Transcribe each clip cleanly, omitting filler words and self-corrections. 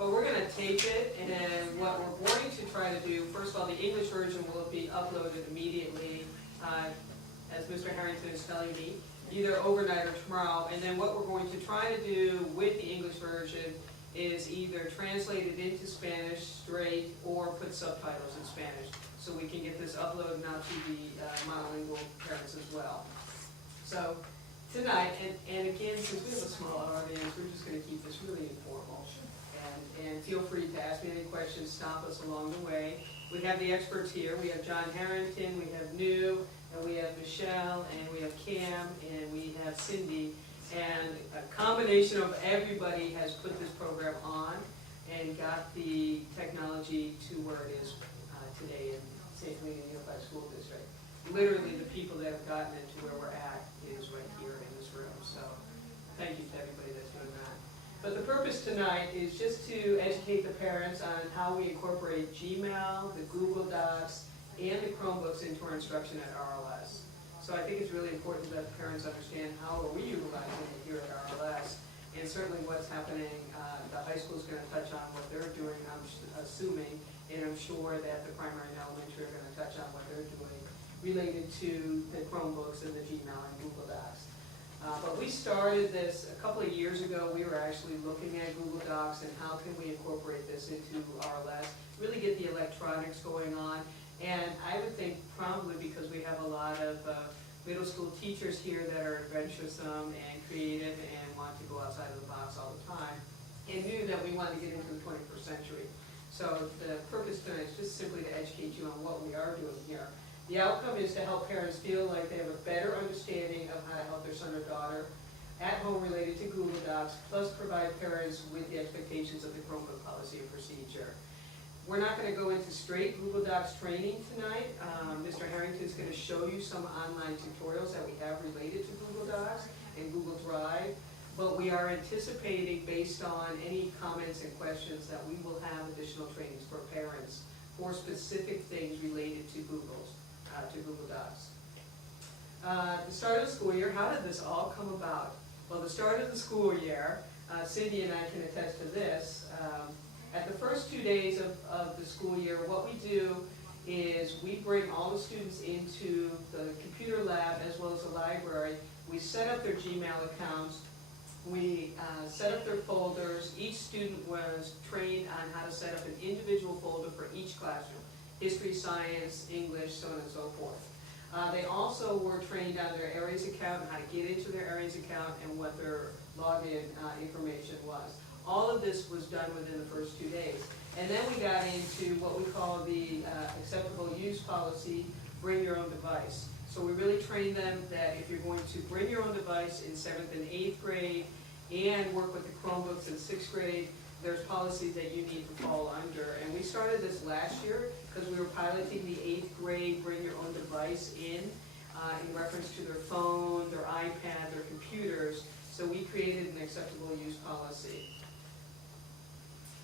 but we're going to tape it, and what we're going to try to do, first of all, the English version will be uploaded immediately, as Mr. Harrington is telling me, either overnight or tomorrow, and then what we're going to try to do with the English version is either translate it into Spanish straight or put subtitles in Spanish, so we can get this uploaded out to the monolingual parents as well. So tonight, and again, since we have a small audience, we're just going to keep this really informal. And feel free to ask me any questions, stop us along the way. We have the experts here. We have John Harrington, we have New, and we have Michelle, and we have Cam, and we have Cindy. And a combination of everybody has put this program on and got the technology to where it is today in St. Helena Unified School District. Literally, the people that have gotten it to where we're at is right here in this room. So thank you to everybody that's doing that. But the purpose tonight is just to educate the parents on how we incorporate Gmail, the Google Docs, and the Chromebooks into our instruction at RLS. So I think it's really important that the parents understand how are we utilizing it here at RLS, and certainly what's happening. The high school is going to touch on what they're doing, I'm assuming, and I'm sure that the primary and elementary are going to touch on what they're doing related to the Chromebooks and the Gmail and Google Docs. But we started this a couple of years ago. We were actually looking at Google Docs and how can we incorporate this into RLS, really get the electronics going on. And I would think probably because we have a lot of middle school teachers here that are adventuresome and creative and want to go outside of the box all the time, and knew that we wanted to get into the 21st century. So the purpose tonight is just simply to educate you on what we are doing here. The outcome is to help parents feel like they have a better understanding of how to help their son or daughter at home related to Google Docs, plus provide parents with the expectations of the Chromebook policy and procedure. We're not going to go into straight Google Docs training tonight. Mr. Harrington is going to show you some online tutorials that we have related to Google Docs and Google Drive, but we are anticipating, based on any comments and questions, that we will have additional trainings for parents for specific things related to Google Docs. The start of the school year, how did this all come about? Well, the start of the school year, Cindy and I can attest to this. At the first 2 days of the school year, what we do is we bring all the students into the computer lab as well as the library. We set up their Gmail accounts. We set up their folders. Each student was trained on how to set up an individual folder for each classroom: history, science, English, so on and so forth. They also were trained on their Aries account and how to get into their Aries account and what their login information was. All of this was done within the first 2 days. And then we got into what we call the acceptable use policy, bring your own device. So we really trained them that if you're going to bring your own device in 7th and 8th grade and work with the Chromebooks in 6th grade, there's policies that you need to fall under. And we started this last year because we were piloting the 8th grade bring your own device in reference to their phone, their iPad, their computers. So we created an acceptable use policy.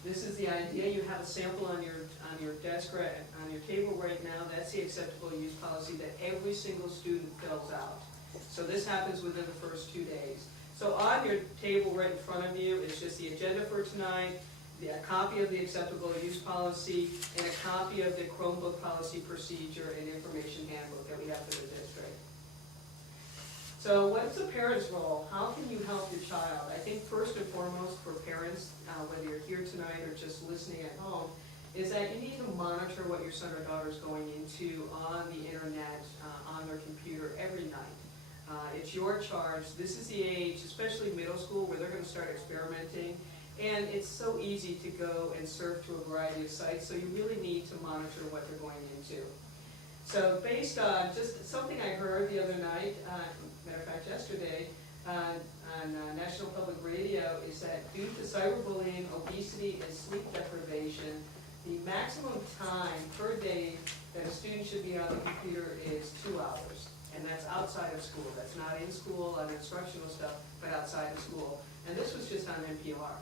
This is the idea. You have a sample on your desk, on your table right now. That's the acceptable use policy that every single student fills out. So this happens within the first 2 days. So on your table right in front of you is just the agenda for tonight, a copy of the acceptable use policy, and a copy of the Chromebook policy procedure and information handbook that we have for the district. So what's the parent's role? How can you help your child? I think first and foremost for parents, whether you're here tonight or just listening at home, is that you need to monitor what your son or daughter is going into on the internet, on their computer every night. It's your charge. This is the age, especially middle school, where they're going to start experimenting. And it's so easy to go and surf to a variety of sites, so you really need to monitor what they're going into. So based on just something I heard the other night, matter of fact yesterday, on National Public Radio, is that due to cyberbullying, obesity, and sleep deprivation, the maximum time per day that a student should be on the computer is 2 hours. And that's outside of school. That's not in school on instructional stuff, but outside of school. And this was just on NPR.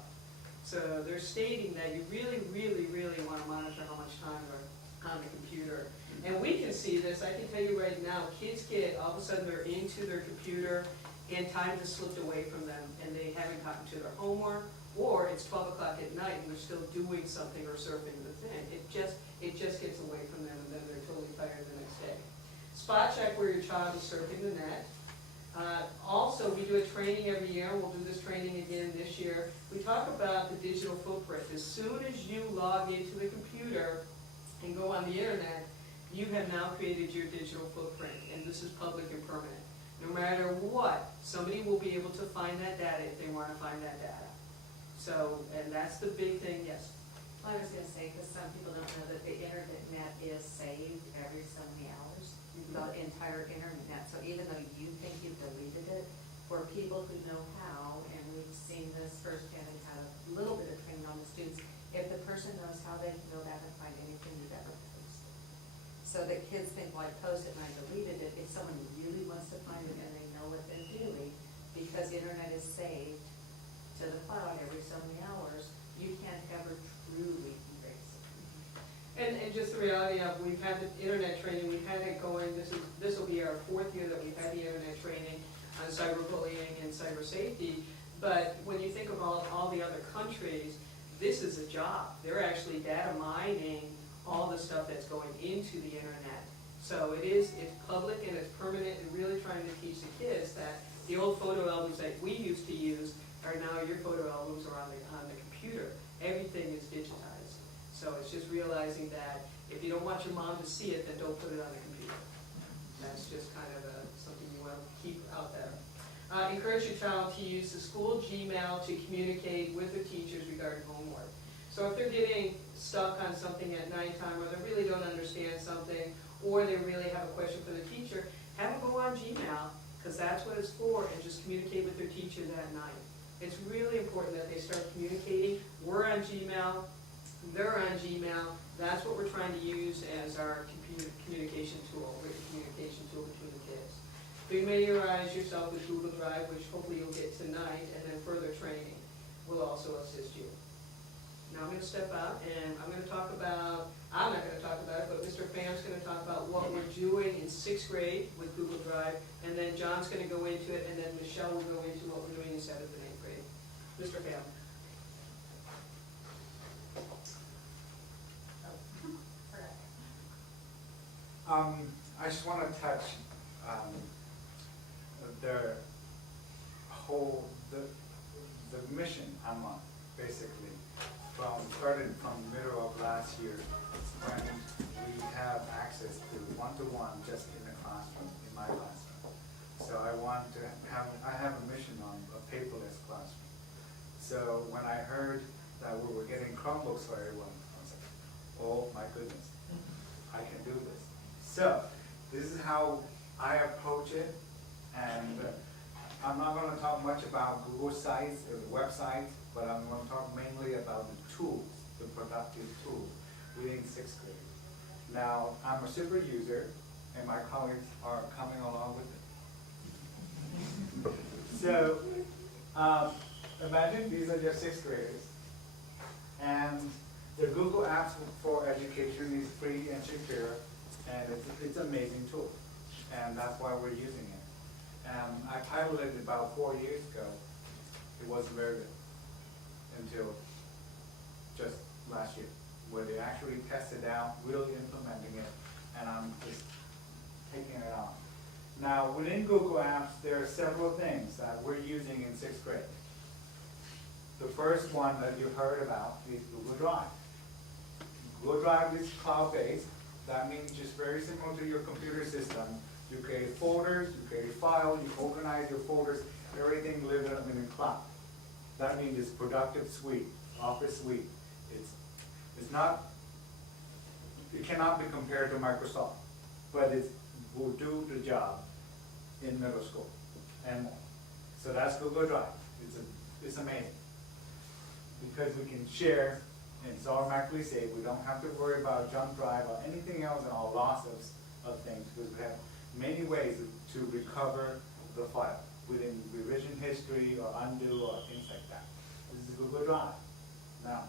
So they're stating that you really, really, really want to monitor how much time they're on the computer. And we can see this. I can tell you right now, kids get, all of a sudden they're into their computer and time has slipped away from them and they haven't gotten to their homework, or it's 12 o'clock at night and they're still doing something or surfing the thing. It just gets away from them, and then they're totally tired the next day. Spot check where your child is surfing the net. Also, we do a training every year, and we'll do this training again this year. We talk about the digital footprint. As soon as you log into the computer and go on the internet, you have now created your digital footprint, and this is public and permanent. No matter what, somebody will be able to find that data if they want to find that data. So, and that's the big thing, yes. Well, I was going to say, because some people don't know that the internet is saved every so many hours, the entire internet. So even though you think you've deleted it, for people who know how, and we've seen this firsthand and had a little bit of training on the students, if the person knows how, they can go back and find anything you've ever posted. So that kids think, well, I posted and I deleted it. If someone really wants to find it and they know what they're doing, because the internet is saved to the cloud every so many hours, you can't ever truly erase it. And just the reality of, we've had the internet training, we've had it going, this will be our 4th year that we've had the internet training on cyberbullying and cyber safety. But when you think of all the other countries, this is a job. They're actually data mining all the stuff that's going into the internet. So it's public and it's permanent, and really trying to teach the kids that the old photo albums that we used to use are now your photo albums are on the computer. Everything is digitized. So it's just realizing that if you don't want your mom to see it, then don't put it on the computer. That's just kind of something you want to keep out there. Encourage your child to use the school Gmail to communicate with the teachers regarding homework. So if they're getting stuck on something at nighttime, or they really don't understand something, or they really have a question for the teacher, have them go on Gmail, because that's what it's for, and just communicate with their teacher that night. It's really important that they start communicating. We're on Gmail, they're on Gmail. That's what we're trying to use as our communication tool, written communication tool between the kids. Familiarize yourself with Google Drive, which hopefully you'll get tonight, and then further training will also assist you. Now I'm going to step out, and I'm going to talk about, I'm not going to talk about it, but Mr. Pham's going to talk about what we're doing in 6th grade with Google Drive, and then John's going to go into it, and then Michelle will go into what we're doing in 7th and 8th grade. Mr. Pham. I just want to touch the whole, the mission I'm on, basically, started from the middle of last year, when we have access to one-to-one just in the classroom, in my classroom. So I have a mission on a paperless classroom. So when I heard that we were getting Chromebooks for everyone, I was like, oh my goodness, I can do this. So this is how I approach it, and I'm not going to talk much about Google sites or the website, but I'm going to talk mainly about the tools, the productive tools within 6th grade. Now, I'm a super user, and my colleagues are coming along with it. So imagine these are just 6th graders, and the Google Apps for Education is free and secure, and it's an amazing tool, and that's why we're using it. I piloted it about 4 years ago. It wasn't very good until just last year, where they actually tested out, really implementing it, and I'm just taking it on. Now, within Google Apps, there are several things that we're using in 6th grade. The first one that you heard about is Google Drive. Google Drive is cloud-based. That means just very similar to your computer system. You create folders, you create files, you organize your folders, everything lives in the cloud. That means it's productive suite, office suite. It's not, it cannot be compared to Microsoft, but it will do the job in middle school and more. So that's Google Drive. It's amazing because we can share and it's automatically saved. We don't have to worry about jump drive or anything else and all loss of things, because we have many ways to recover the file within revision history or undo or things like that. This is Google Drive. Now,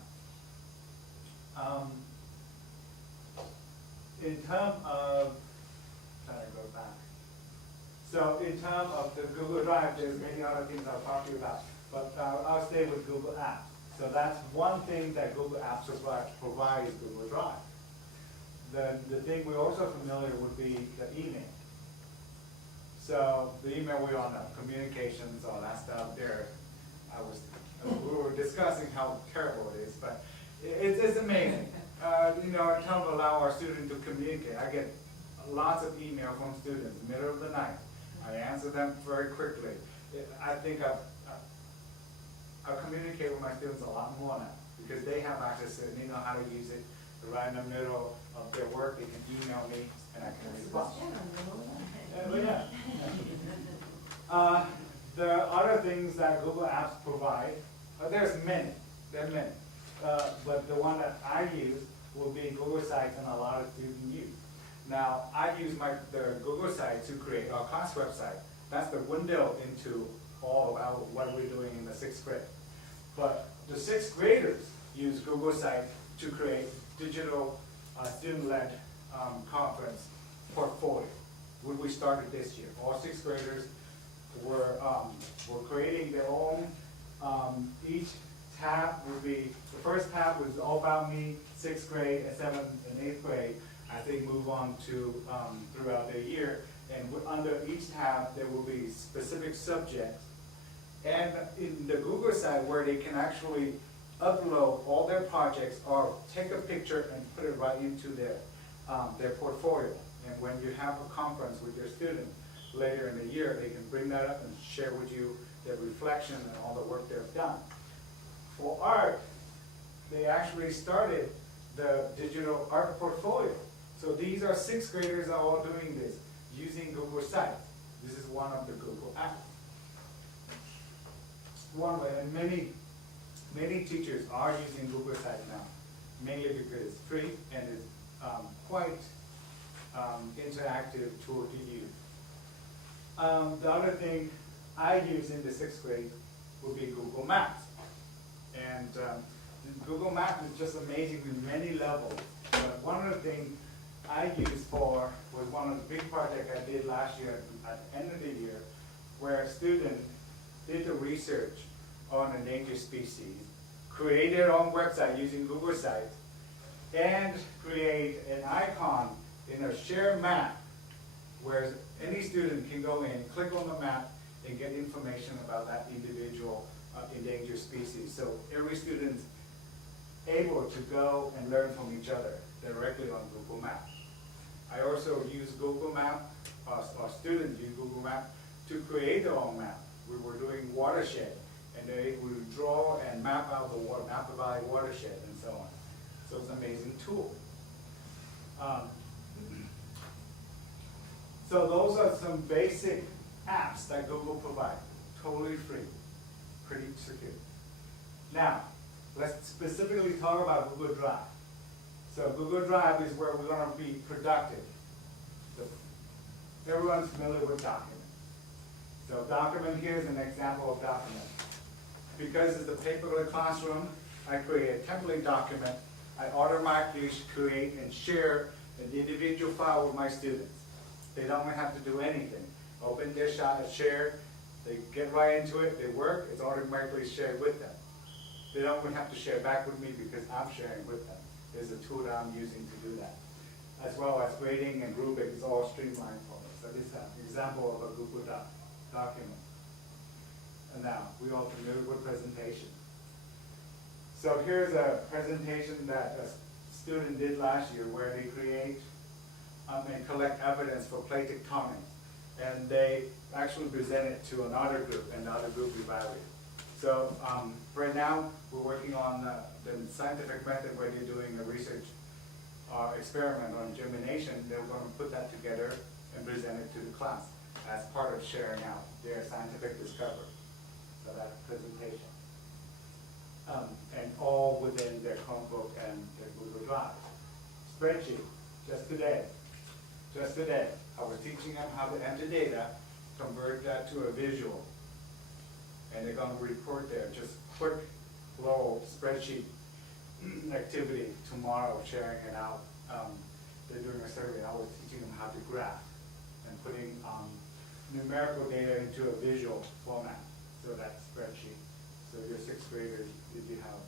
in terms of, trying to go back. So in terms of the Google Drive, there's many other things I'll talk to you about, but I'll stay with Google Apps. So that's one thing that Google Apps provides Google Drive. The thing we're also familiar would be the email. So the email, we all know, communications, all that stuff there. We were discussing how terrible it is, but it's amazing. You know, in terms of allow our students to communicate, I get lots of email from students, middle of the night. I answer them very quickly. I think I communicate with my students a lot more now, because they have access to it, and they know how to use it. Right in the middle of their work, they can email me, and I can respond. There are other things that Google Apps provide. There's many, but the one that I use will be Google Sites, and a lot of students use. Now, I use the Google Site to create our class website. That's the window into all about what we're doing in the 6th grade. But the 6th graders use Google Site to create digital student-led conference portfolio. We started this year. All 6th graders were creating their own. Each tab would be, the first tab was all about me, 6th grade, and 7th and 8th grade, as they move on to throughout the year. And under each tab, there will be specific subjects. And in the Google site, where they can actually upload all their projects or take a picture and put it right into their portfolio. And when you have a conference with your student later in the year, they can bring that up and share with you their reflection and all the work they've done. For art, they actually started the digital art portfolio. So these are 6th graders are all doing this using Google Sites. This is one of the Google apps. One way, and many teachers are using Google Sites now, mainly because it's free and it's quite interactive tool to use. The other thing I use in the 6th grade would be Google Maps. And Google Maps is just amazing in many levels. But one of the things I used was one of the big projects I did last year at the end of the year, where a student did the research on endangered species, created their own website using Google Sites, and create an icon in a shared map where any student can go in, click on the map, and get information about that individual endangered species. So every student's able to go and learn from each other directly on Google Maps. I also use Google Maps, our students use Google Maps to create their own map. We were doing watershed, and they would draw and map out the Napa Valley watershed and so on. So it's an amazing tool. So those are some basic apps that Google provides, totally free, pretty secure. Now, let's specifically talk about Google Drive. So Google Drive is where we're going to be productive. So everyone's familiar with documents. So document here is an example of document. Because it's a paperless classroom, I create a template document. I automatically create and share an individual file with my students. They don't have to do anything. Open their share, they get right into it, they work, it's automatically shared with them. They don't have to share back with me because I'm sharing with them. There's a tool that I'm using to do that. As well as grading and rubric is all streamlined for me. So this is an example of a Google document. And now, we all familiar with presentation. So here's a presentation that a student did last year where they create and collect evidence for plate tectonics. And they actually present it to another group, and the other group evaluated. So right now, we're working on the scientific method where they're doing a research experiment on germination. They're going to put that together and present it to the class as part of sharing out their scientific discovery. So that presentation. And all within their Chromebook and their Google Drive. Spreadsheet, just today, I was teaching them how to enter data, convert that to a visual. And they're going to report there, just quick little spreadsheet activity tomorrow, sharing it out. They're doing a survey. I was teaching them how to graph and putting numerical data into a visual format. So that spreadsheet. So your 6th graders, if you have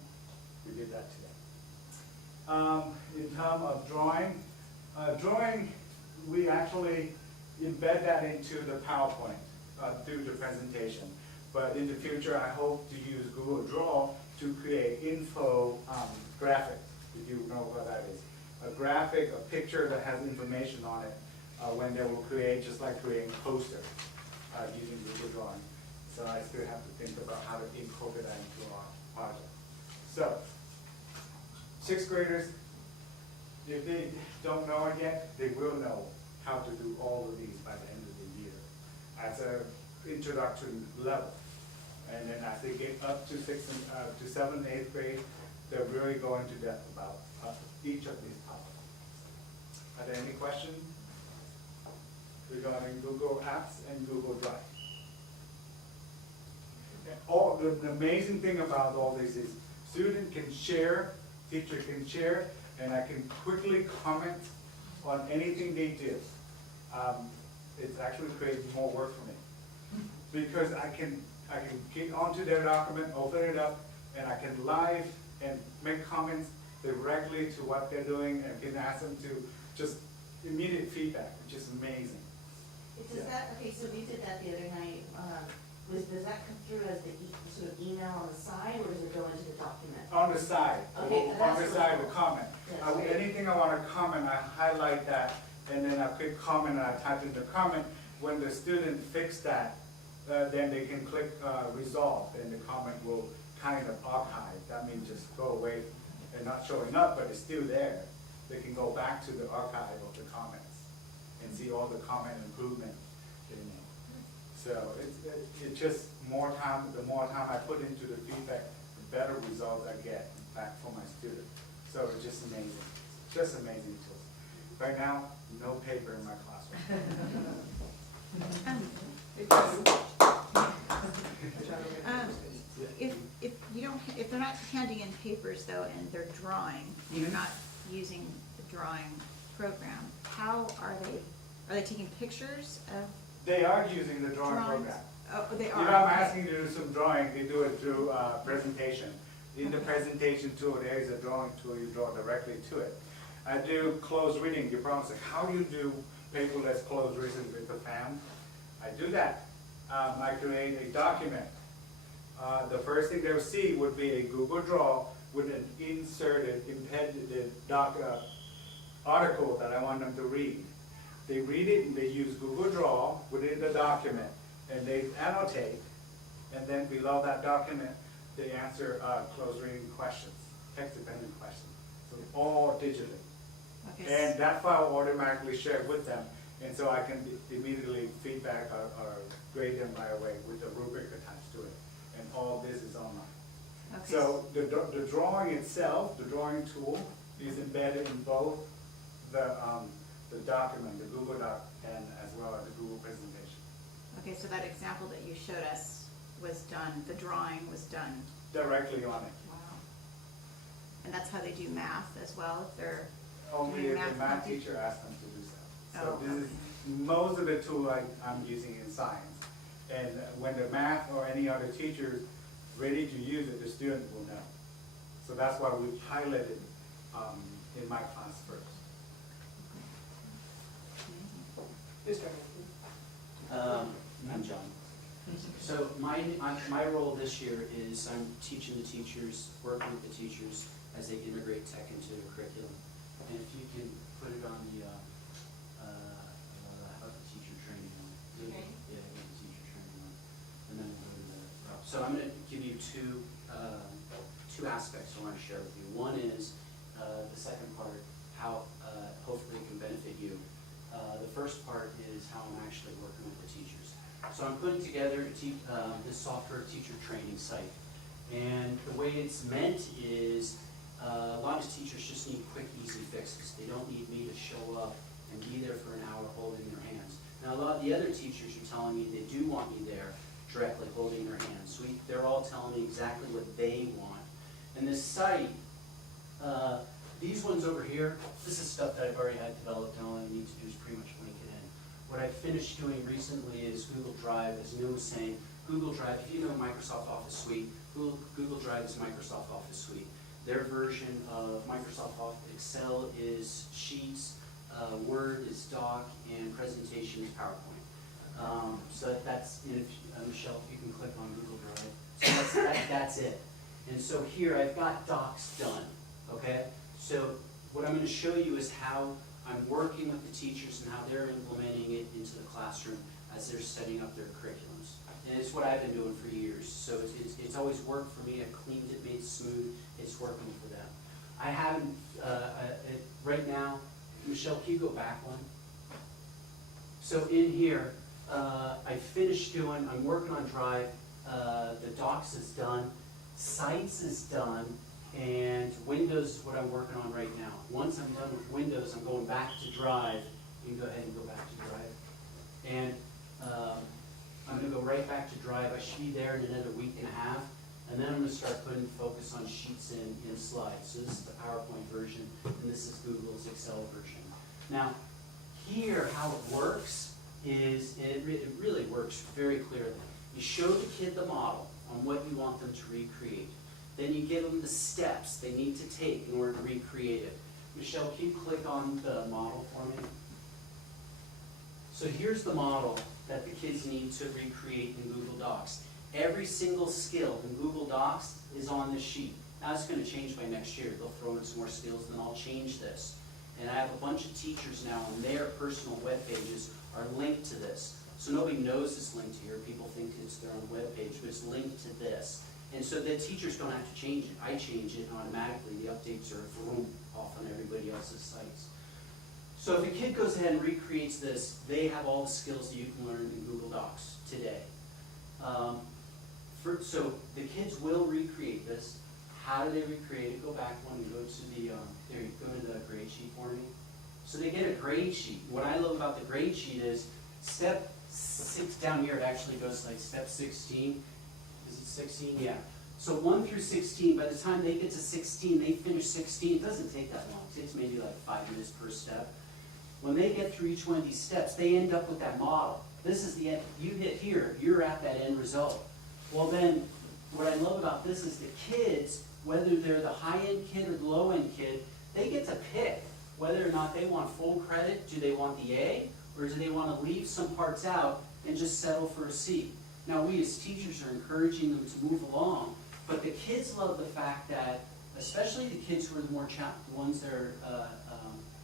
of drawing. Drawing, we actually embed that into the PowerPoint through the presentation. But in the future, I hope to use Google Draw to create info graphics, if you know what that is. A graphic, a picture that has information on it, when they will create, just like creating a poster using Google Drawing. So I still have to think about how to incorporate that into our project. So, 6th graders, if they don't know it yet, they will know how to do all of these by the end of the year as an introductory level. And then as they get up to 7th, 8th grade, they're really going to depth about each of these topics. Are there any questions regarding Google Apps and Google Drive? Okay. The amazing thing about all this is student can share, teacher can share, and I can quickly comment on anything they do. It's actually creating more work for me because I can get onto their document, open it up, and I can live and make comments directly to what they're doing and can ask them to just immediate feedback, which is amazing. Does that, okay, so we did that the other night, does that come through as the sort of email on the side, or does it go into the document? On the side, Okay, on that's the really side, cool. the comment. That's great. Anything I want to comment, I highlight that, and then I click comment, and I type in the comment. When the student fix that, then they can click resolve, and the comment will kind of archive. That means just go away and not showing up, but it's still there. They can go back to the archive of the comments and see all the comment improvement they made. So it's just more time, the more time I put into the feedback, the better results I get back from my students. So it's just amazing. Just amazing tools. Right now, no paper in my classroom. If they're not handing in papers though, and they're drawing, and you're not using the drawing program, how are they taking pictures of They are using the drawing drawings? program. Oh, they If are. I'm okay. asking you to do some drawing, they do it through presentation. In the presentation tool, there is a drawing tool, you draw directly to it. I do closed reading. You probably say, how do you do paperless closed reading with the FAM? I do that. I create a document. The first thing they'll see would be a Google Draw with an inserted, embedded article that I want them to read. They read it and they use Google Draw within the document and they annotate, and then below that document they answer closed reading questions, text-dependent questions. So all digitally. Okay. And that file automatically shared with them, and so I can immediately feedback or grade them right away with a rubric attached to it. And all this is online. Okay. So the drawing itself, the drawing tool, is embedded in both the document, the Google Doc, and as well as the Google presentation. Okay, so that example that you showed us was done, the drawing was done. Directly on it. Wow. And that's how they do math as well, if they're Only doing if the math compu- teacher asks them to do so. So Oh, this is okay. most of the tool I'm using in science. And when the math or any other teacher is ready to use it, the student will know. So that's why we piloted in my class first. Mr. I'm John. So my role this year is I'm teaching the teachers, working with the teachers as they integrate tech into the curriculum. And if you can put it on the, how about the teacher training one? Okay. Yeah, I got the teacher training one. And then we'll go to the, so I'm gonna give you two aspects I wanna share with you. One is, the second part, how, hopefully it can benefit you. The first part is how I'm actually working with the teachers. So I'm putting together this software teacher training site. And the way it's meant is, a lot of teachers just need quick, easy fixes. They don't need me to show up and be there for an hour holding their hands. Now, a lot of the other teachers are telling me they do want me there directly holding their hands. So they're all telling me exactly what they want. And this site, these ones over here, this is stuff that I've already had developed, and all I need to do is pretty much link it in. What I finished doing recently is Google Drive, as Neil was saying. Google Drive, if you know Microsoft Office Suite, Google Drive is Microsoft Office Suite. Their version of Microsoft Office Excel is Sheets, Word is Doc, and Presentation is PowerPoint. So that's, and if, Michelle, if you can click on Google Drive. So that's it. And so here I've got Docs done, okay? So what I'm going to show you is how I'm working with the teachers and how they're implementing it into the classroom as they're setting up their curriculums. And it's what I've been doing for years. So it's always worked for me. I've cleaned it, made it smooth. It's working for them. I haven't, right now, Michelle, can you go back one? So in here, I finished doing, I'm working on Drive. The Docs is done. Sites is done. And Windows is what I'm working on right now. Once I'm done with Windows, I'm going back to Drive. You can go ahead and go back to Drive. And I'm going to go right back to Drive. I should be there in another week and a half. And then I'm going to start putting focus on Sheets and Slides. So this is the PowerPoint version, and this is Google's Excel version. Now, here, how it works is, and it really works very clearly. You show the kid the model on what you want them to recreate. Then you give them the steps they need to take in order to recreate it. Michelle, can you click on the model for me? So here's the model that the kids need to recreate in Google Docs. Every single skill in Google Docs is on this sheet. Now it's going to change by next year. They'll throw in some more skills, and then I'll change this. And I have a bunch of teachers now on their personal web pages are linked to this. So nobody knows it's linked here. People think it's their own web page, but it's linked to this. And so the teachers don't have to change it. I change it, and automatically the updates are vroom, off on everybody else's sites. So if a kid goes ahead and recreates this, they have all the skills that you can learn in Google Docs today. So the kids will recreate this. How do they recreate it? Go back one and go to the, there you go to the grade sheet for me. So they get a grade sheet. What I love about the grade sheet is step 6 down here, it actually goes like step 16. Is it 16? Yeah. So 1 through 16, by the time they get to 16, they finish 16. It doesn't take that long. It takes maybe like 5 minutes per step. When they get through each one of these steps, they end up with that model. This is the end. You hit here, you're at that end result. Well then, what I love about this is the kids, whether they're the high-end kid or the low-end kid, they get to pick whether or not they want full credit. Do they want the A, or do they want to leave some parts out and just settle for a C? Now we as teachers are encouraging them to move along, but the kids love the fact that, especially the kids who are the ones that are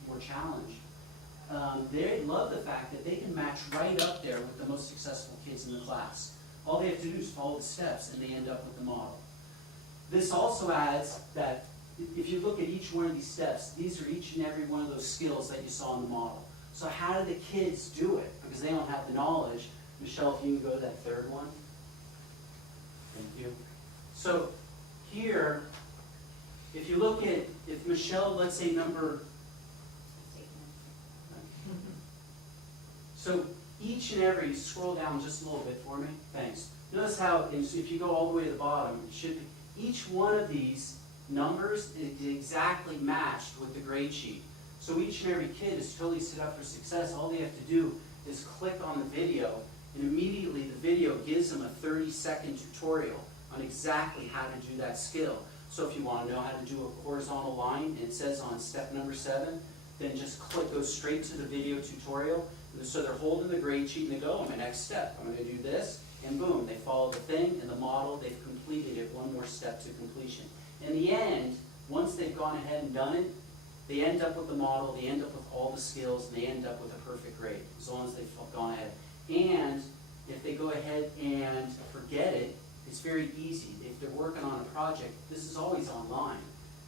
more challenged, they love the fact that they can match right up there with the most successful kids in the class. All they have to do is follow the steps, and they end up with the model. This also adds that if you look at each one of these steps, these are each and every one of those skills that you saw in the model. So how do the kids do it? Because they don't have the knowledge. Michelle, if you can go to that third one. Thank you. So here, if you look at, if Michelle, let's say so each and every, scroll down just a little bit for me. Thanks. Notice how, if you go all the way to the bottom, it should be, each one of these numbers is exactly matched with the grade sheet. So each and every kid is totally set up for success. All they have to do is click on the video, and immediately the video gives them a 30-second tutorial on exactly how to do that skill. So if you want to know how to do a horizontal line, and it says on step number 7, then just go straight to the video tutorial. So they're holding the grade sheet and they go, my next step, I'm going to do this, and boom, they follow the thing and the model, they've completed it, one more step to completion. In the end, once they've gone ahead and done it, they end up with the model, they end up with all the skills, and they end up with a perfect grade, as long as they've gone ahead. And if they go ahead and forget it, it's very easy. If they're working on a project, this is always online.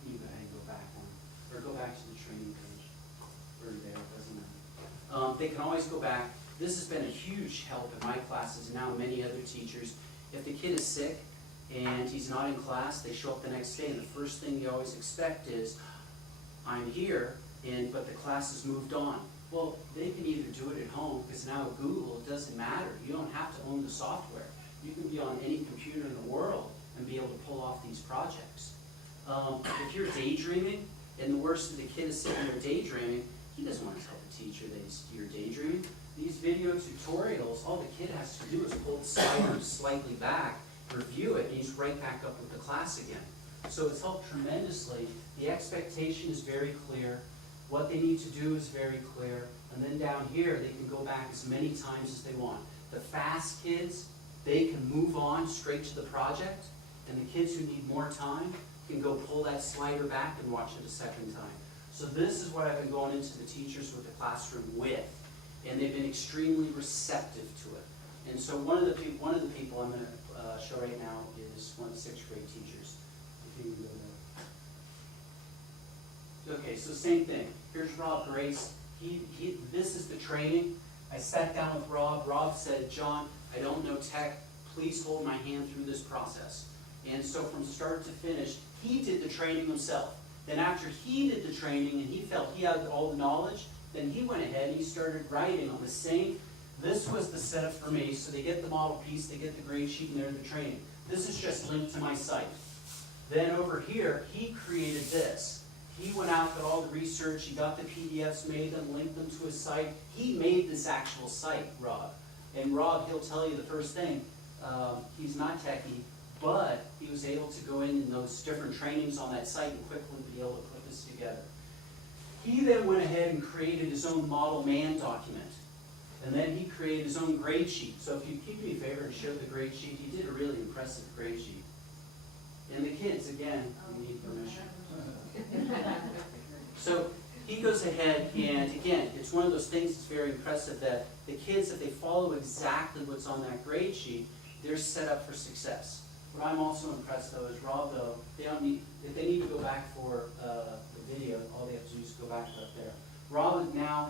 You go ahead and go back one, or go back to the training page, or there, it doesn't matter. They can always go back. This has been a huge help in my classes and now many other teachers. If the kid is sick and he's not in class, they show up the next day, and the first thing you always expect is, I'm here, but the class has moved on. Well, they can either do it at home, because now with Google, it doesn't matter. You don't have to own the software. You can be on any computer in the world and be able to pull off these projects. If you're daydreaming, and the worst of the kid is sitting there daydreaming, he doesn't want to tell the teacher that you're daydreaming. These video tutorials, all the kid has to do is pull the slider slightly back, review it, and he's right back up with the class again. So it's helped tremendously. The expectation is very clear. What they need to do is very clear. And then down here, they can go back as many times as they want. The fast kids, they can move on straight to the project. And the kids who need more time can go pull that slider back and watch it a second time. So this is what I've been going into the teachers with the classroom with. And they've been extremely receptive to it. And so one of the people I'm going to show right now is one of the 6th grade teachers. If you can go there. Okay, so same thing. Here's Rob Grace. This is the training. I sat down with Rob. Rob said, John, I don't know tech. Please hold my hand through this process. And so from start to finish, he did the training himself. Then after he did the training and he felt he had all the knowledge, then he went ahead and he started writing on the same. This was the setup for me. So they get the model piece, they get the grade sheet, and they're the training. This is just linked to my site. Then over here, he created this. He went out, got all the research, he got the PDFs, made them, linked them to his site. He made this actual site, Rob. And Rob, he'll tell you the first thing, he's not techie, but he was able to go in those different trainings on that site and quickly be able to put this together. He then went ahead and created his own model man document. And then he created his own grade sheet. So if you keep me a favor and show the grade sheet, he did a really impressive grade sheet. And the kids, again, we need permission. So he goes ahead and, again, it's one of those things that's very impressive that the kids, if they follow exactly what's on that grade sheet, they're set up for success. What I'm also impressed, though, is Rob, though, if they need to go back for the video, all they have to do is go back up there. Rob, now,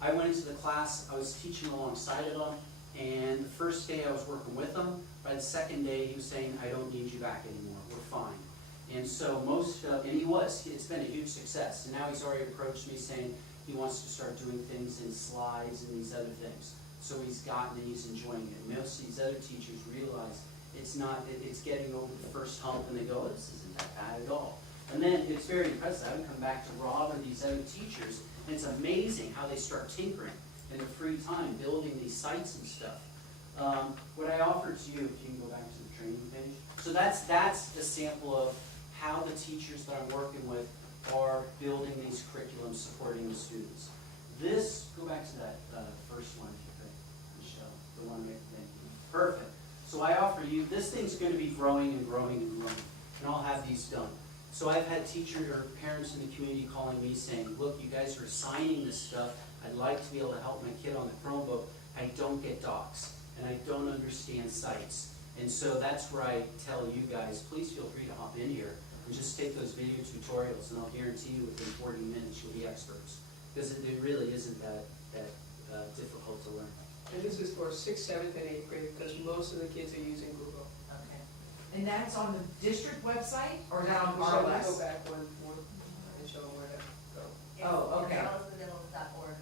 I went into the class, I was teaching alongside of him, and the first day I was working with him. By the second day, he was saying, I don't need you back anymore, we're fine. And so and he was, it's been a huge success. And now he's already approached me saying he wants to start doing things in slides and these other things. So he's gotten and he's enjoying it. Most of these other teachers realize it's getting over the first hump and they go, oh, this isn't that bad at all. And then it's very impressive. I would come back to Rob or these other teachers, and it's amazing how they start tinkering in their free time, building these sites and stuff. What I offer to you, if you can go back to the training page. So that's a sample of how the teachers that I'm working with are building these curriculums supporting the students. Go back to that first one, if you could, Michelle, the one right there. Perfect. So I offer you, this thing's going to be growing and growing and growing, and I'll have these done. So I've had teachers or parents in the community calling me saying, look, you guys are assigning this stuff. I'd like to be able to help my kid on the Chromebook. I don't get docs, and I don't understand sites. And so that's where I tell you guys, please feel free to hop in here and just take those video tutorials, and I'll guarantee you within 40 minutes you'll be experts. Because it really isn't that difficult to learn. And this is for 6th, 7th, and 8th grade, because most of the kids are using Google. Okay. And that's on the district website, or is that on Michelle, RLS? go back one and show them where to go. Oh, okay.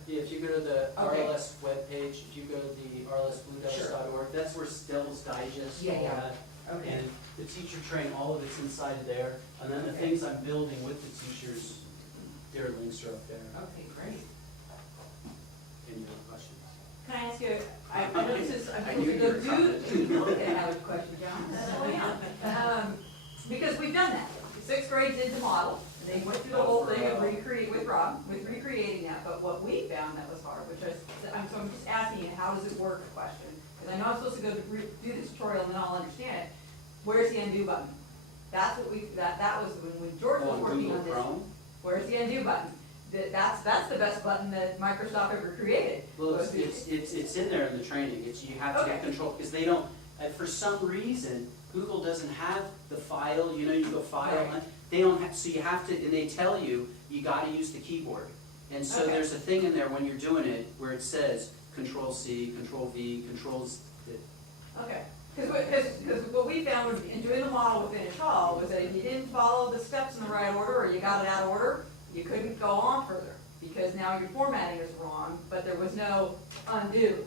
Yeah, if you go to the Okay. RLS webpage, if you go to the rlsbluedevils.org, that's where Devil's Digest, Yeah, all yeah. that. Okay. And the teacher train, all of it's inside of there. And then the Okay. things I'm building with the teachers, their links are up there. Okay, great. Any other questions? Can I ask you, I know this is, I knew you were coming. okay, I have a question, John. Because we've done that. 6th grade did the model, and they went through the whole thing of recreating that, but what we found that was hard, which is, so I'm just asking you, how does it work, question? Because I know I'm supposed to go do this tutorial and then I'll understand it. Where's the undo button? That's what that was when George was working on this. Chrome? Where's the undo button? That's the best button that Microsoft ever created. Well, it's in there in the training. You have to get Okay. control, because they don't, for some reason, Google doesn't have the file, you go file, Right. and they don't have, so you have to, and they tell you, you gotta use the keyboard. And so Okay. there's a thing in there when you're doing it, where it says Control C, Control V, Controls, Okay, because what we found in doing the model with Finish Hall was that if you didn't follow the steps in the right order, or you got it out of order, you couldn't go on further, because now your formatting is wrong, but there was no undo,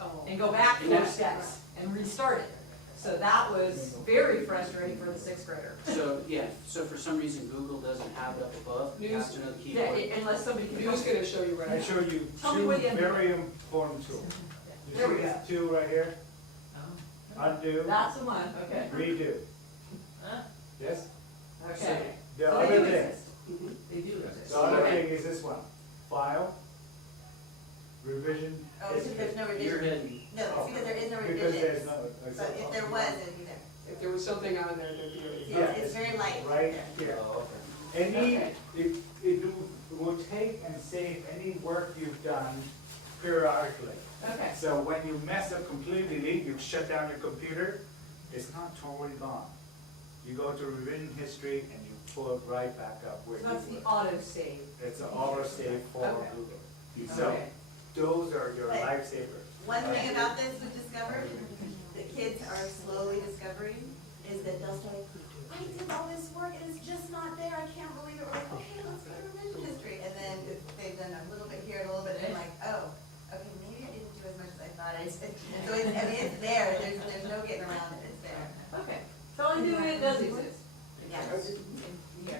Oh. and go back And 4 that's- steps and restart it. So that was very frustrating for the 6th grader. so, yeah, so for some reason Google doesn't have it up above, you have to know the Yeah, keyboard. unless somebody can. Who's gonna show you right I now? showed you Tell me two where the undo- very important tools. You There see we these go. two right here? Undo, That's the one, okay. redo. Huh? Yes? Okay. The So other they do thing, exist. They do exist. the other Okay. thing is this one, file, revision Oh, because history. there's no You're revision. hidden. No, it's because there is no Because revision. there's no. But if there was, it'd be there. If there was something on there, there'd be a. Yeah, It's very light. Right here. Oh, okay. Any, Okay. it will take and save any work you've done periodically. Okay. So when you mess up completely, you shut down your computer, it's not totally gone. You go to revision history and you pull it right back up where So you that's the were. auto save. It's an auto save for Okay. Google. So Okay. those are your But- lifesavers. One thing about this we discovered, that kids are slowly discovering, is that they'll say, I did all this work and it's just not there, I can't believe it. We're like, okay, let's go to revision history. And then they've done a little bit here, a little bit, and I'm like, oh, okay, maybe I didn't do as much as I thought I did. And so it's, I mean, it's there, there's no getting around it, it's there. Okay. So in doing it does exist. Yeah.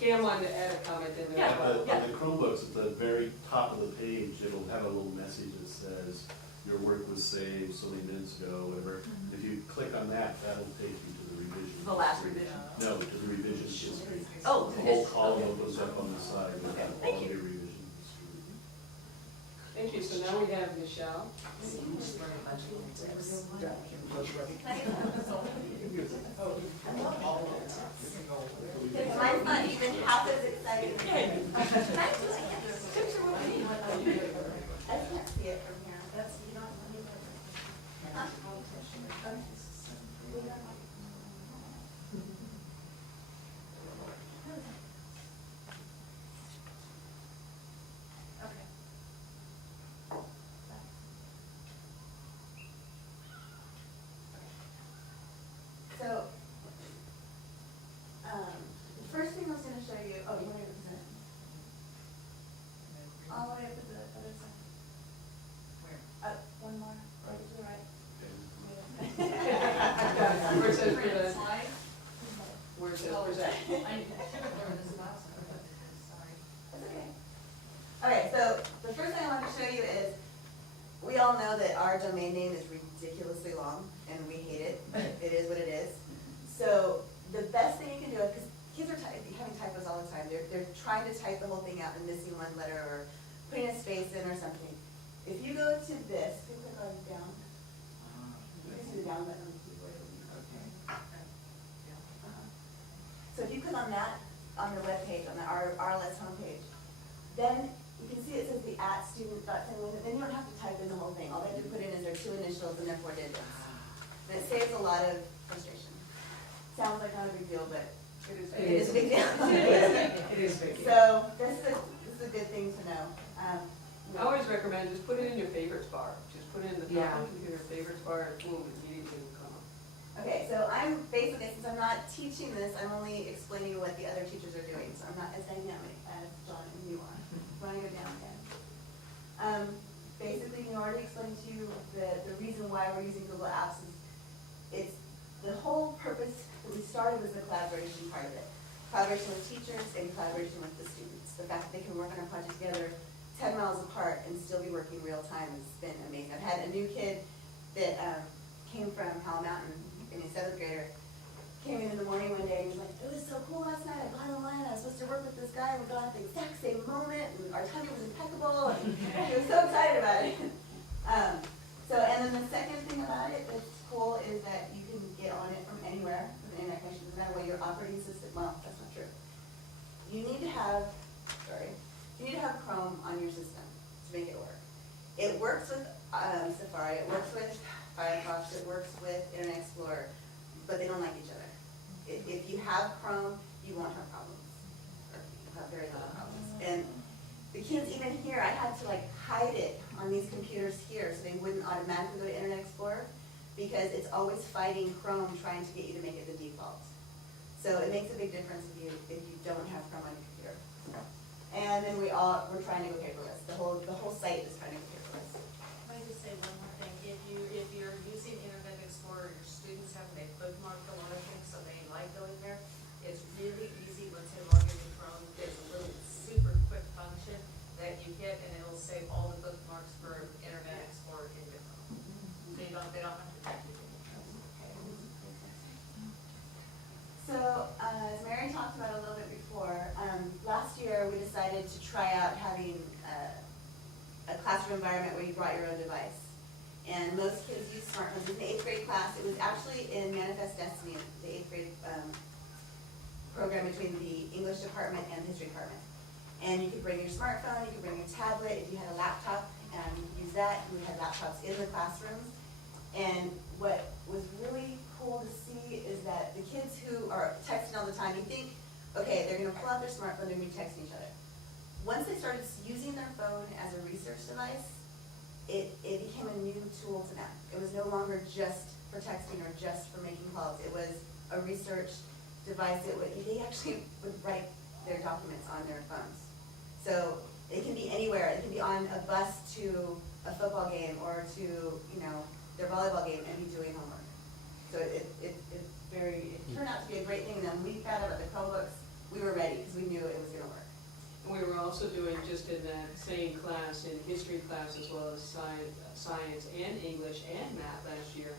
Cam wanted to add a comment in there. Yeah. On the Chromebooks, at the very top of the page, it'll have a little message that says, your work was saved so many minutes ago, whatever. If you click on that, that'll take you to the revision. The last history. revision. No, to the revision history. Oh, The whole column goes up on the side, with all of your revision history. Thank you, so now we have Michelle. Mine's not even half as exciting. I can't see it from here. That's, you don't. Huh? Okay. So, the first thing I was gonna show you, oh, you want to present? All the way up to the other side. Where? Up, one more, right to the right. Where it says present, Slide? where it says present. I should have learned this last time, but sorry. That's okay. Okay, so the first thing I want to show you is, we all know that our domain name is ridiculously long, and we hate it. It is what it is. So the best thing you can do, because kids are having typos all the time. They're trying to type the whole thing out and missing one letter or putting a space in or something. If you go to this, you click on down. You can see the down button on the keyboard. So if you click on that on the web page, on the RLS homepage, then you can see it says the @student.10, then you don't have to type in the whole thing. All they have to put in is their 2 initials and their 4 digits. And it saves a lot of frustration. Sounds like not a big deal, but it is a big deal. It is big. So this is a good thing to know. I always recommend just put it in your favorites bar. Just put it in the Yeah. top of the computer favorites bar and boom, immediately will come up. Okay, so I'm basically, since I'm not teaching this, I'm only explaining what the other teachers are doing, so I'm not as dynamic as John and you are. Want to go down again? Basically, you know, I already explained to you the reason why we're using Google Apps is, it's, the whole purpose that we started was the collaboration part of it. Collaboration with teachers and collaboration with the students. The fact that they can work on a project together 10 miles apart and still be working real time has been amazing. I've had a new kid that came from Howell Mountain, in a 7th grader, came in the morning one day and he was like, it was so cool last night, I got online, I was supposed to work with this guy, and we got at the exact same moment, and our timing was impeccable, and he was so excited about it. And then the second thing about it that's cool is that you can get on it from anywhere with an internet connection, no matter what your operating system, well, that's not true. You need to have Chrome on your system to make it work. It works with Safari, it works with Firefox, it works with Internet Explorer, but they don't like each other. If you have Chrome, you won't have problems, or you have very little problems. And the kids even here, I had to like hide it on these computers here so they wouldn't automatically go to Internet Explorer, because it's always fighting Chrome trying to get you to make it the default. So it makes a big difference if you don't have Chrome on your computer. And then we're trying to go paperless. The whole site is trying to go paperless. Can I just say one more thing? If you're using Internet Explorer, your students have, they bookmark a lot of things, so they like going there. It's really easy once they log into Chrome. There's a little super quick function that you hit, and it'll save all the bookmarks for Internet Explorer into Chrome. So they don't have to type anything. So, as Mary wanted to try out having a classroom environment where you brought your own device. And most kids use smartphones. In the 8th grade class, it was actually in Manifest Destiny, the 8th grade program between the English department and the history department. And you could bring your smartphone, you could bring your tablet, if you had a laptop, you could use that. We had laptops in the classrooms. And what was really cool to see is that the kids who are texting all the time, you think, okay, they're gonna pull out their smartphone, they're gonna be texting each other. Once they started using their phone as a research device, it became a new tool to them. It was no longer just for texting or just for making calls. It was a research device. They actually would write their documents on their phones. So it can be anywhere. It can be on a bus to a football game or to, you know, their volleyball game and be doing homework. So it turned out to be a great thing. And then we found out about the Chromebooks, we were ready because we knew it was gonna work. And we were also doing, just in that same class, in history class as well as science and English and math last year,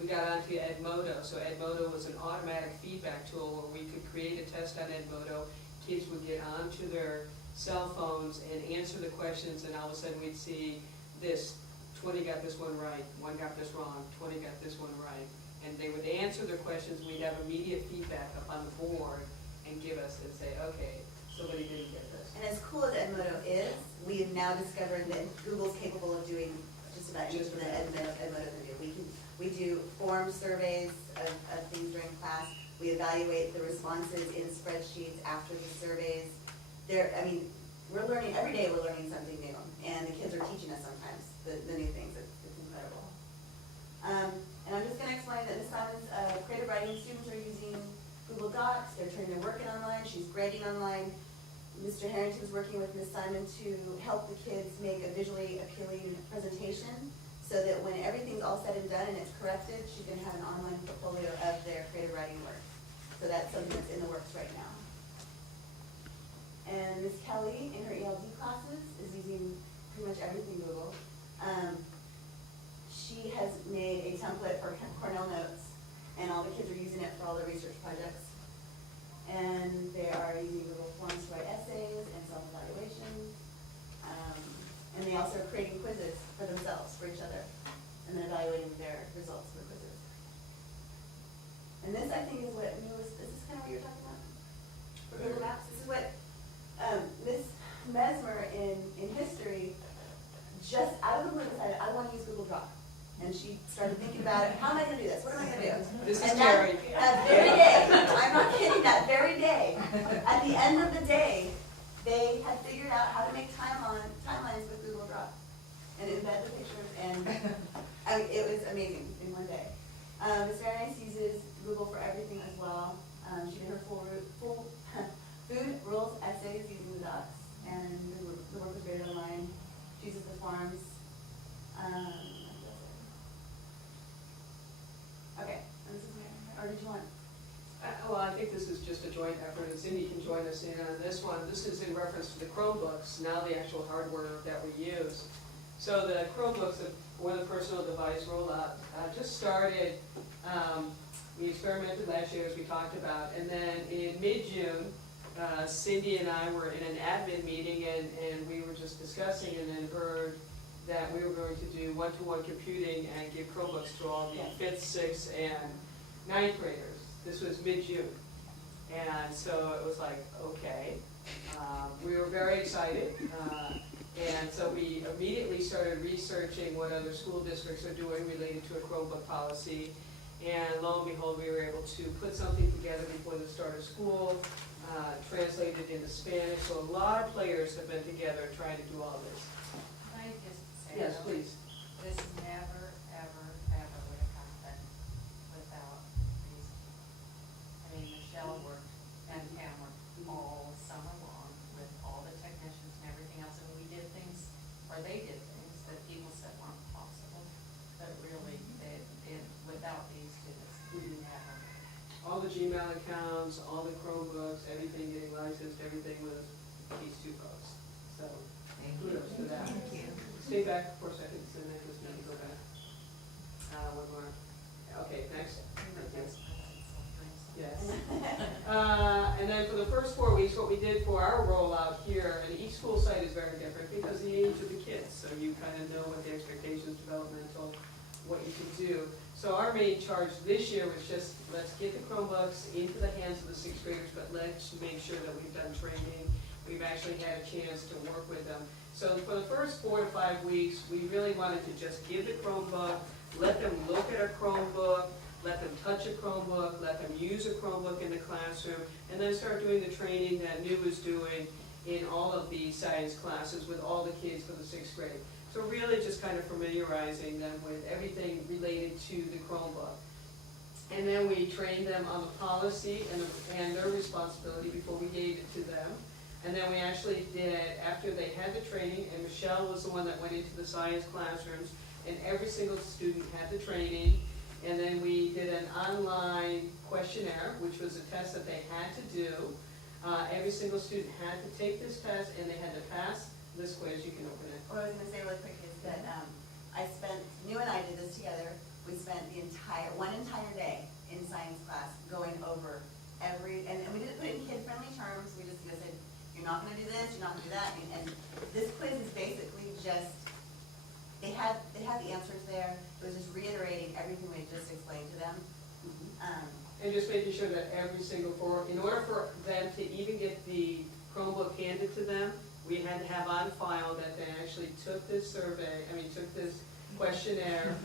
we got onto Edmodo. So Edmodo was an automatic feedback tool where we could create a test on Edmodo. Kids would get onto their cell phones and answer the questions, and all of a sudden we'd see this, 20 got this one right, 1 got this wrong, 20 got this one right. And they would answer their questions, we'd have immediate feedback up on the board and give us and say, okay, somebody didn't get this. And as cool as Edmodo is, we have now discovered that Google's capable of doing just about anything that Edmodo can do. We do form surveys of things during class. We evaluate the responses in spreadsheets after the surveys. We're learning, every day we're learning something new, and the kids are teaching us sometimes the new things. It's incredible. And I'm just gonna explain that Ms. Simon's creative writing students are using Google Docs. They're turning their work in online. She's grading online. Mr. Harrington's working with Ms. Simon to help the kids make a visually appealing presentation so that when everything's all said and done and it's corrected, she's gonna have an online portfolio of their creative writing work. So that's something that's in the works right now. And Ms. Kelly, in her ELD classes, is using pretty much everything Google. She has made a template for Cornell Notes, and all the kids are using it for all their research projects. And they are using Google Forms to write essays and self-evaluations. And they also are creating quizzes for themselves, for each other, and then evaluating their results for quizzes. And this, I think, is what this is kind of what you're talking about? For Google Maps? This is what Ms. Mesmer in history, just out of the blue, decided, I want to use Google Drive. And she started thinking about it, how am I gonna do this? What am I gonna do? This is And Terry. that very day, I'm not kidding, that very day, at the end of the day, they had figured out how to make timelines with Google Drive and embed the pictures, and it was amazing in one day. Ms. Variance uses Google for everything as well. She did her full food rules essays using the docs, and the work was graded online. She uses the forms. Okay, and this is or did you want? Well, I think this is just a joint effort, and Cindy can join us in on this one. This is in reference to the Chromebooks, now the actual hardware that we use. So the Chromebooks, or the personal device rollout, just started. We experimented last year, as we talked about, and then in mid-June, Cindy and I were in an admin meeting, and we were just discussing, and then heard that we were going to do one-to-one computing and give Chromebooks to all the 5th, 6th, and 9th graders. This was mid-June. And so it was like, okay. We were very excited. And so we immediately started researching what other school districts are doing related to a Chromebook policy. And lo and behold, we were able to put something together before the start of school, translated into Spanish. So a lot of players have been together trying to do all this. Can I just say? Yes, though, please. This never, ever, ever would have happened without these. I mean, Michelle worked and Pam worked all summer long with all the technicians and everything else, and we did things, or they did things that people said weren't possible, but really, without these students, we never. All the Gmail accounts, all the Chromebooks, everything getting licensed, everything was these two folks. So kudos to that. Thank you. Stay back for a second, so then I just need to go back. One more. Okay, next. Yes. And then for the first 4 weeks, what we did for our rollout here, and each school site is very different because of the age of the kids, so you kind of know what the expectations, developmental, what you can do. So our main charge this year was just, let's get the Chromebooks into the hands of the sixth graders, but let's make sure that we've done training, we've actually had a chance to work with them. So for the first 4 to 5 weeks, we really wanted to just give the Chromebook, let them look at a Chromebook, let them touch a Chromebook, let them use a Chromebook in the classroom, and then start doing the training that New was doing in all of the science classes with all the kids for the sixth grade. So really just kind of familiarizing them with everything related to the Chromebook. And then we trained them on the policy and their responsibility before we gave it to them. And then we actually did, after they had the training, and Michelle was the one that went into the science classrooms, and every single student had the training. And then we did an online questionnaire, which was a test that they had to do. Every single student had to take this test, and they had to pass this quiz. You can open it. What I was gonna say really quick is that, New and I did this together. We spent one entire day in science class going over and we didn't put it in kid-friendly terms. We just said, you're not gonna do this, you're not gonna do that. And this quiz is basically just, they had the answers there. It was just reiterating everything we just explained to them. And just making sure that every single in order for them to even get the Chromebook handed to them, we had to have on file that they actually took this took this questionnaire,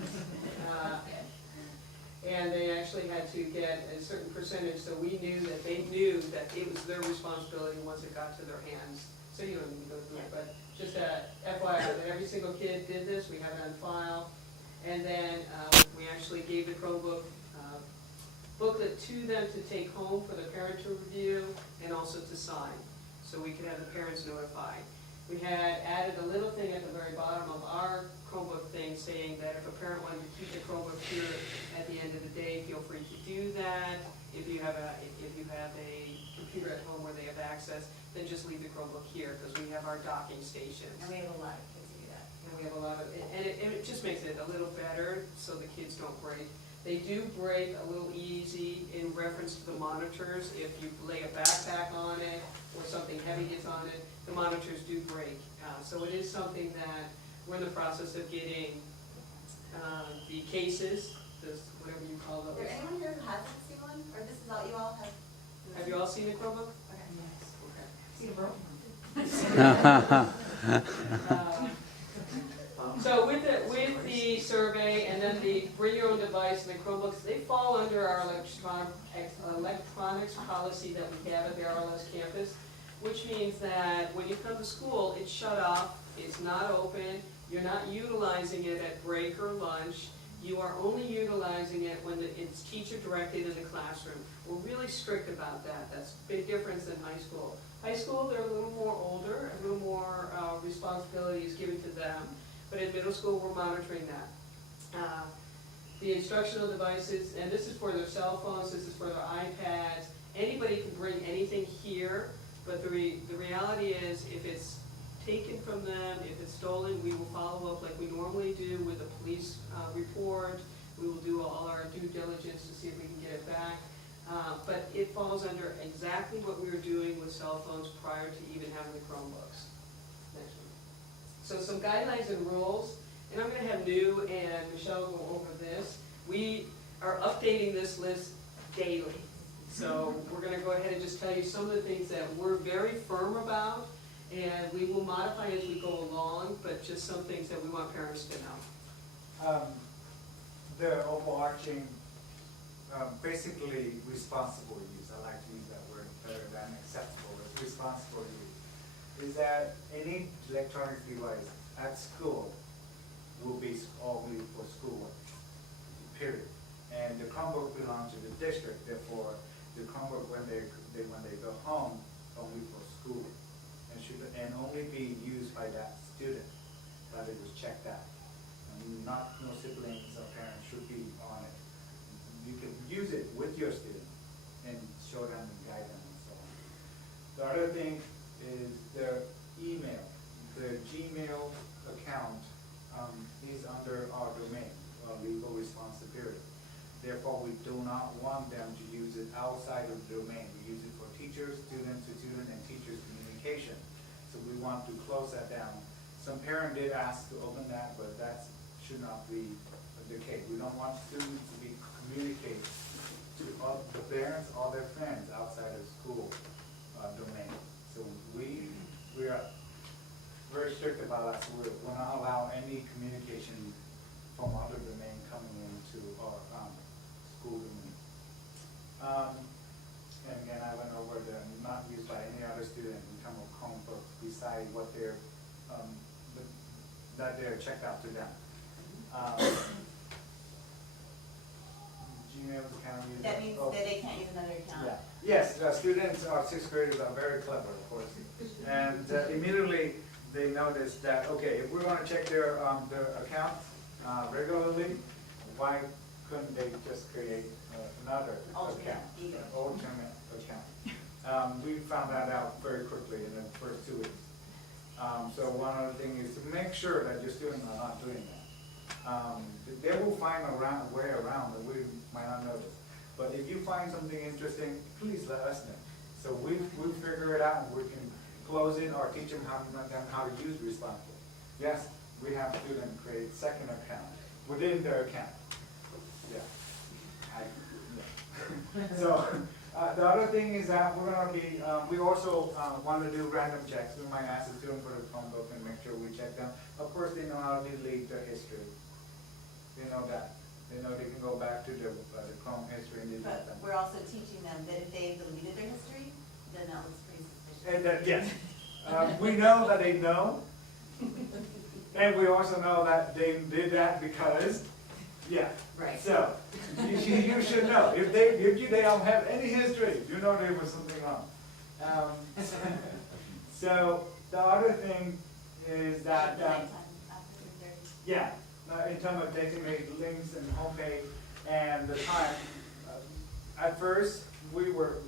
and they actually had to get a certain percentage, so we knew that they knew that it was their responsibility once it got to their hands. So you don't need to go through it, but just FYI, that every single kid did this, we have it on file. And then we actually gave the Chromebook booklet to them to take home for the parent to review and also to sign, so we could have the parents notified. We had added a little thing at the very bottom of our Chromebook thing saying that if a parent wanted to keep the Chromebook here at the end of the day, feel free to do that. If you have a computer at home where they have access, then just leave the Chromebook here, because we have our docking stations. And we have a lot of kids who do that. And we have a lot of, and it just makes it a little better so the kids don't break. They do break a little easy in reference to the monitors. If you lay a backpack on it or something heavy gets on it, the monitors do break. So it is something that we're in the process of getting the cases, whatever you call Is those. there anyone here who hasn't seen one, or this is all you all have? Have you all seen the Chromebook? Okay. See a broken So with the survey and then the bring your own device and the Chromebooks, they fall under our electronics policy that we have at the RLS campus, which means that when you come to school, it's shut off, it's not open, you're not utilizing it at break or lunch, you are only utilizing it when it's teacher directed in the classroom. We're really strict about that. That's a big difference than high school. High school, they're a little more older, a little more responsibility is given to them. But in middle school, we're monitoring that. The instructional devices, and this is for their cell phones, this is for their iPads. Anybody can bring anything here, but the reality is, if it's taken from them, if it's stolen, we will follow up like we normally do with a police report. We will do all our due diligence to see if we can get it back. But it falls under exactly what we were doing with cell phones prior to even having the Chromebooks. Next one. So some guidelines and rules, and I'm going to have New and Michelle go over this. We are updating this list daily. So we're going to go ahead and just tell you some of the things that we're very firm about, and we will modify as we go along, but just some things that we want parents to know. The overarching, basically responsible use, I like to use that word better than acceptable, it's responsible use, is that any electronic device at school will be only for schoolwork, period. And the Chromebook belongs to the district, therefore the Chromebook when they go home, only for school. And only be used by that student, that it was checked out. And no siblings or parents should be on it. You can use it with your student and show them and guide them and so on. The other thing is their email. The Gmail account is under our domain, legal responsibility. Therefore, we do not want them to use it outside of the domain. We use it for teachers, student to student, and teachers communication. So we want to close that down. Some parent did ask to open that, but that should not be the case. We don't want students to be communicate to the parents or their friends outside of school domain. So we are very strict about that. So we will not allow any communication from other domain coming into our school domain. And again, I went over the not used by any other student in terms of Chromebooks beside what they're that they're checked out to them. Gmail account users. That means that they can't use another account. Yeah. Yes, students, our sixth graders are very clever, of course. And immediately they notice that, okay, if we're gonna check their account regularly, why couldn't they just create another Alternate account? ego. Alternate account. We found that out very quickly in the first 2 weeks. So one other thing is to make sure that your students are not doing that. They will find a way around that we might not notice. But if you find something interesting, please let us know. So we'll figure it out and we can close it or teach them how to use responsibly. Yes, we have students create second account within their account. Yeah. So the other thing is that we're gonna be, we also want to do random checks. We might ask the student for the Chromebook and make sure we check them. Of course, they know how to delete the history. They know that. They know they can go back to the Chrome history and delete But them. we're also teaching them that if they deleted their history, then that looks pretty suspicious. And that, yes, we know that they know. And we also know that they did that because, yeah. Right. So, you should know. If they don't have any history, you know there was something wrong. So, the other thing is that, Nighttime, after 3:30. yeah, in terms of designate links and homepage and the time, at first, we were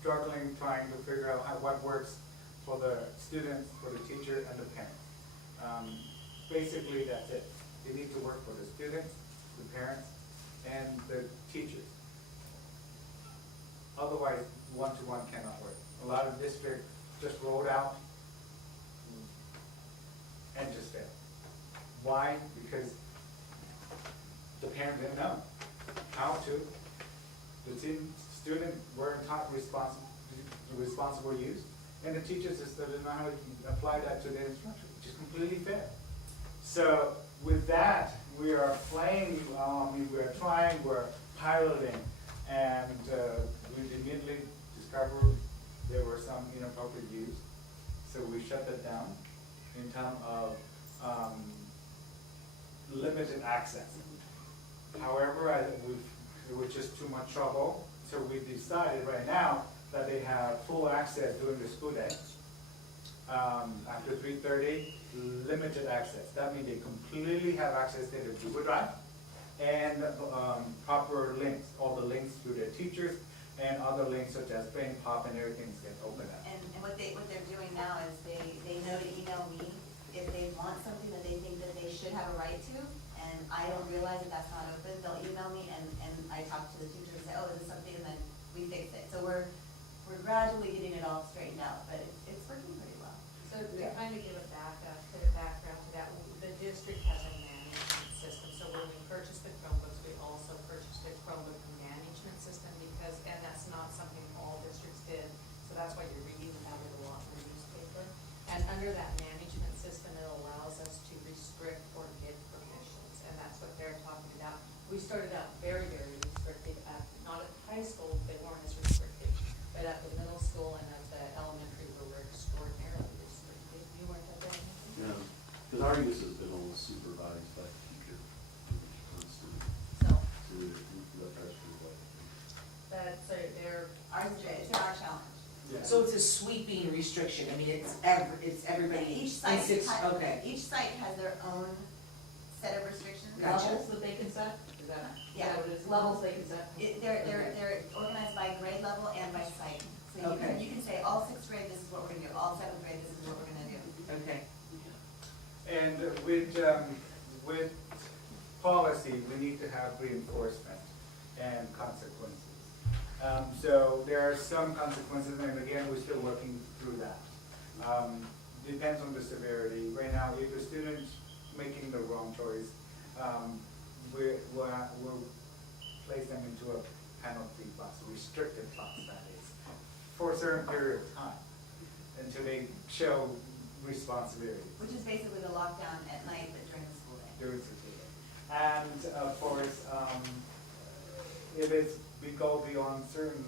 struggling trying to figure out what works for the students, for the teacher, and the parents. Basically, that's it. They need to work for the students, the parents, and the teachers. Otherwise, one-to-one cannot work. A lot of districts just rolled out and just failed. Why? Because the parent didn't know how to. The student weren't taught responsible use, and the teachers just didn't know how to apply that to their instruction, which is completely fair. So with that, we are playing, we're trying, we're piloting, and we immediately discovered there were some inappropriate use. So we shut that down in terms of limited access. However, it was just too much trouble, so we decided right now that they have full access during the school day. After 3:30, limited access. That means they completely have access to their Google Drive and proper links, all the links to their teachers and other links such as Brain Pop and everything get opened up. And what they're doing now is they know to email me if they want something that they think that they should have a right to, and I don't realize that that's not open, they'll email me and I talk to the teacher and say, oh, is this something, and then we fix it. So we're gradually getting it all straightened out, but it's working pretty well. So to Yeah. kind of give a background to that, the district has a management system, so when we purchased the Chromebooks, we also purchased a Chromebook management system because, and that's not something all districts did, so that's why you're reading about it a lot in the newspaper. And under that management system, it allows us to restrict or give permissions, and that's what they're talking about. We started out very, very restricted, not at high school, they weren't as restricted, but at the middle school and at the elementary, we were extraordinarily restricted. You weren't at that? Yeah, because our use has been almost supervised by the teacher. So, So what our school that's, they're. It's our challenge. Yeah. So it's a sweeping restriction, I mean, it's everybody. Each site, Okay. each site has their own set of restrictions. Gotcha. Levels that they can set, is that Yeah. what it is? Levels they can set? They're organized by grade level and by site. So Okay. you can say, all sixth grade, this is what we're gonna do, all seventh grade, this is what we're gonna do. Okay. And with policy, we need to have reinforcement and consequences. So there are some consequences, and again, we're still working through that. Depends on the severity. Right now, if a student's making the wrong choice, we'll place them into a penalty class, a restricted class, that is, for a certain period of time, until they show responsibility. Which is basically the lockdown at night, but during the school day. During the day. And of course, if we go beyond certain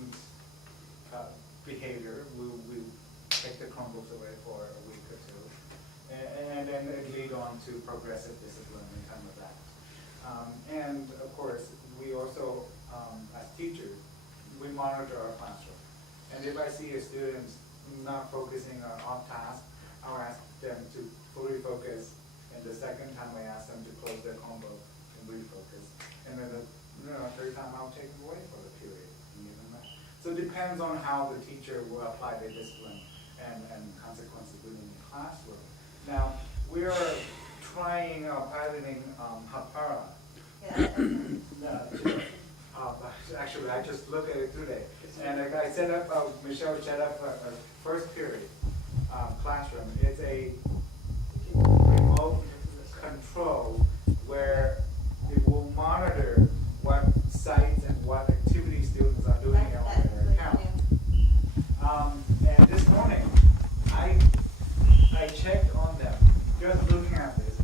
behavior, we take the Chromebooks away for a week or two, and then it lead on to progressive discipline and kind of that. And of course, we also, as teachers, we monitor our classroom. And if I see a student not focusing on task, I'll ask them to fully focus, and the second time I ask them to close their Chromebook and refocus. And then the third time I'll take them away for the period. And give them that. So it depends on how the teacher will apply their discipline and consequences within the classroom. Now, we are trying, piloting Hapara. Actually, I just looked at it today. And I set up, Michelle set up a first period classroom. It's a remote control where it will monitor what sites and what activities students are doing on their account. And this morning, I checked on them, just looking at this,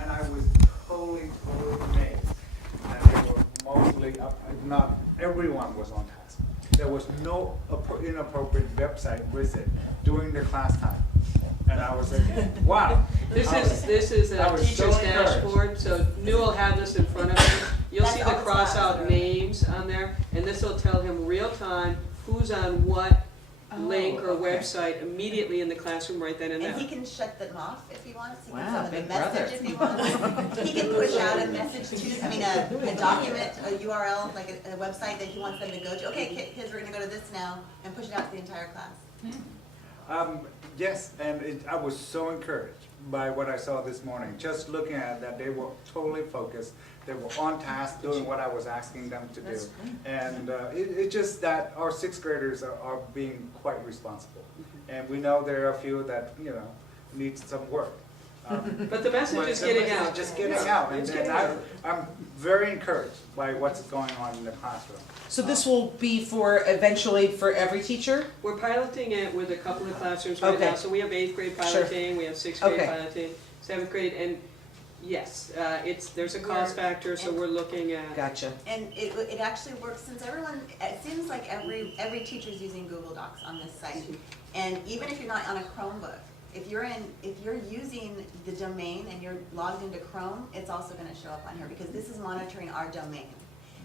and I was totally amazed that they were mostly up, not everyone was on task. There was no inappropriate website visit during the class time. And I was like, wow. This is I a was teacher's so encouraged. dashboard, so New will have this in front of him. You'll That's see all the the cross classes out are. names on there, and this will tell him real time who's on what link or okay. website immediately in the classroom right then and And he there. can shut them off if he wants. He can Wow, send them a big brother. message if he wants. He can push out a message to, a document, a URL, like a website that he wants them to go to. Okay, kids, we're gonna go to this now, and push it out to the entire class. Yes, and I was so encouraged by what I saw this morning. Just looking at that, they were totally focused. They were on task, doing what I was asking them to do. And it's just that our sixth graders are being quite responsible. And we know there are a few that, need some work. But the message is getting out. Just getting out. It's And getting out. I'm very encouraged by what's going on in the classroom. So this will be for eventually for every teacher? We're piloting it with a couple of classrooms right now. Okay. So we have 8th grade Sure. piloting, we have 6th grade Okay. piloting, 7th grade, and yes, there's a cost factor, so we're looking at. Gotcha. And it actually works since it seems like every teacher's using Google Docs on this site. And even if you're not on a Chromebook, if you're using the domain and you're logged into Chrome, it's also gonna show up on here because this is monitoring our domain.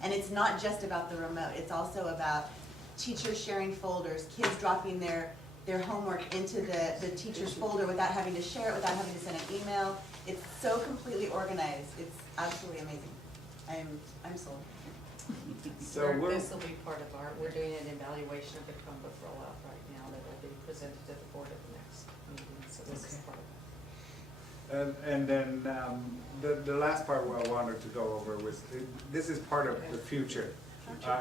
And it's not just about the remote, it's also about teachers sharing folders, kids dropping their homework into the teacher's folder without having to share it, without having to send an email. It's so completely organized, it's absolutely amazing. I'm sold. So we're, This will be part of we're doing an evaluation of the Chromebook rollout right now that will be presented to the board at the next meeting, so this is part of it. and then the last part what I wanted to go over was, this is part of the future.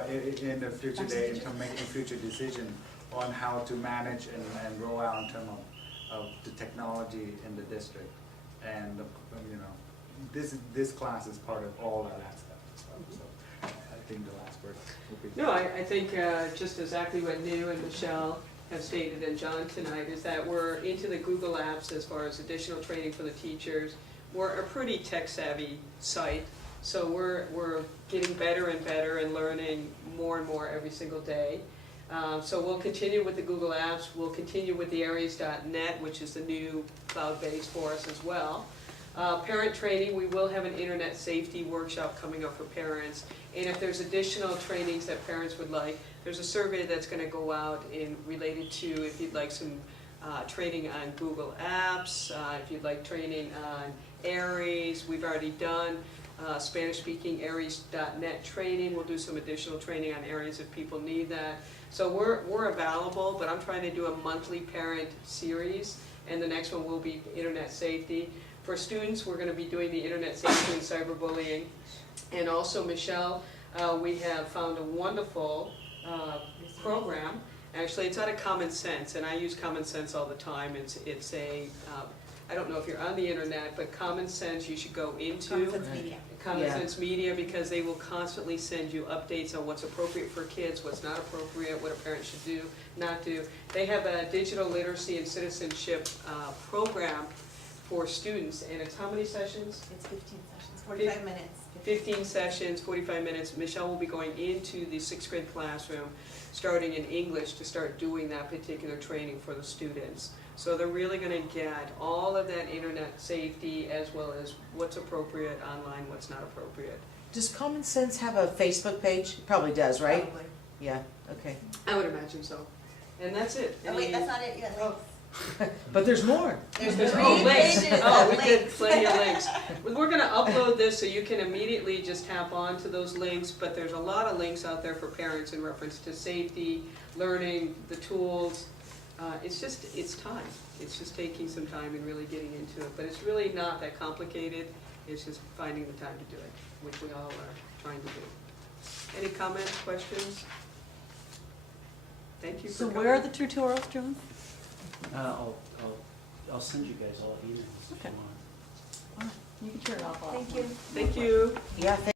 In the future day, in terms of making future decisions on how to manage and roll out in terms of the technology in the district. And, this class is part of all that aspect as well. So I think the last word will be. No, I think just exactly what New and Michelle have stated and John tonight is that we're into the Google Apps as far as additional training for the teachers. We're a pretty tech savvy site, so we're getting better and better and learning more and more every single day. So we'll continue with the Google Apps, we'll continue with the Aries.net, which is the new cloud base for us as well. Parent training, we will have an internet safety workshop coming up for parents. And if there's additional trainings that parents would like, there's a survey that's going to go out related to if you'd like some training on Google Apps, if you'd like training on Aries, we've already done Spanish-speaking Aries.net training. We'll do some additional training on Aries if people need that. So we're available, but I'm trying to do a monthly parent series, and the next one will be internet safety. For students, we're gonna be doing the internet safety and cyberbullying. And also, Michelle, we have found a wonderful program. Actually, it's out of Common Sense, and I use Common Sense all the time. It's a, I don't know if you're on the internet, but Common Sense, you should go into. Common Sense Media. Common Yeah. Sense Media, because they will constantly send you updates on what's appropriate for kids, what's not appropriate, what a parent should do, not do. They have a digital literacy and citizenship program for students, and it's how many sessions? It's 15 sessions, 45 minutes. 15 sessions, 45 minutes. Michelle will be going into the 6th grade classroom, starting in English, to start doing that particular training for the students. So they're really gonna get all of that internet safety, as well as what's appropriate online, what's not appropriate. Does Common Sense have a Facebook page? It probably does, right? Probably. Yeah, okay. I would imagine so. And that's it. Oh wait, that's not it yet. Oh. But there's more. There's There's 3 links. pages Oh, of we did links. plenty of links. We're gonna upload this so you can immediately just tap on to those links, but there's a lot of links out there for parents in reference to safety, learning, the tools. It's time. It's just taking some time and really getting into it, but it's really not that complicated. It's just finding the time to do it, which we all are trying to do. Any comments, questions? Thank you for So coming. where are the tutorials, John? I'll send you guys all emails if Okay. you want. You can turn it off. Thank you. Thank you. Yeah,